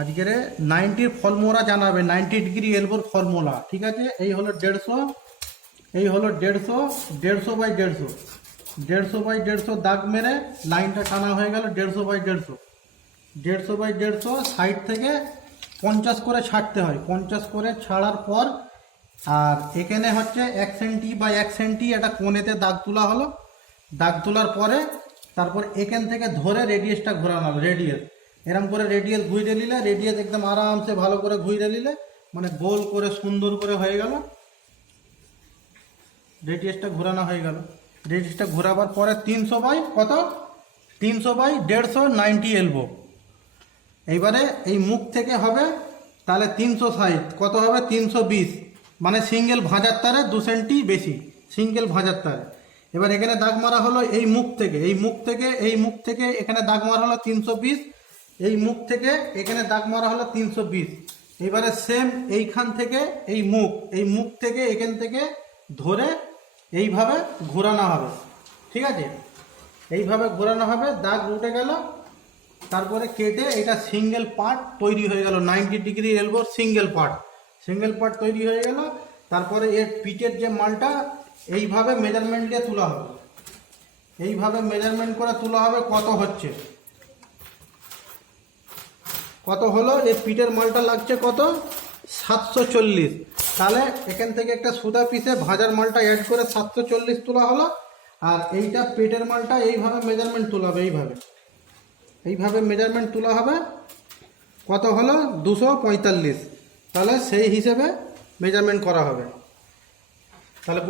আজকের 90 ফর্মুলা জানাবে, 90 degree এলবোর formula. ঠিক আছে, এই হলো 150, এই হলো 150, 150 বাই 150, 150 বাই 150 দাগ মেরে লাইনটা টানা হয়ে গেল 150 বাই 150, 150 বাই 150 সাইড থেকে 50 করে ছাড়তে হয়। 50 করে ছাড়ার পর আর এখানে হচ্ছে 1 সেন্টি বা 1 সেন্টি একটা কোণেতে দাগ তোলা হলো। দাগ তোলার পরে তারপর এখান থেকে ধরে রেডিয়াসটা ঘোরানো হলো। রেডিয়াস এরকম করে রেডিয়াস ঘুরে নিলে, রেডিয়াস একদম আরামসে ভালো করে ঘুরে নিলে মানে গোল করে সুন্দর করে হয়ে গেল। রেডিয়াসটা ঘোরানো হয়ে গেল। রেডিয়াসটা ঘোরাবার পরে 300 বাই কত, 300 বাই 150, 90 এলবো। এইবারে এই মুখ থেকে হবে তাহলে 360 কত হবে, 320, মানে সিঙ্গেল ভাঁজার তারে 2 সেন্টি বেশি, সিঙ্গেল ভাঁজার তারে। এবার এখানে দাগ মারা হলো এই মুখ থেকে, এই মুখ থেকে, এই মুখ থেকে এখানে দাগ মারা হলো 320, এই মুখ থেকে এখানে দাগ মারা হলো 320। এবারে সেম এইখান থেকে এই মুখ থেকে এখান থেকে ধরে এইভাবে ঘোরানো হবে। ঠিক আছে, এইভাবে ঘোরানো হবে, দাগ উঠে গেল। তারপরে কেটে এটা সিঙ্গেল পার্ট তৈরি হয়ে গেল, 90 ডিগ্রি এলবোর সিঙ্গেল পার্ট তৈরি হয়ে গেল। তারপরে এর পিঠের যে মালটা এইভাবে মেজারমেন্ট দিয়ে তোলা হবে, এইভাবে মেজারমেন্ট করে তোলা হবে। কত হচ্ছে, কত হলো, এই পিঠের মালটা লাগছে কত, 740। তাহলে এখান থেকে একটা সুতা পিসে ভাজার মালটা অ্যাড করে 740 তোলা হলো। আর এইটা পেটের মালটা এইভাবে মেজারমেন্ট তোলা হবে, এইভাবে মেজারমেন্ট তোলা হবে। কত হলো, 245। তাহলে সেই হিসেবে মেজারমেন্ট করা হবে।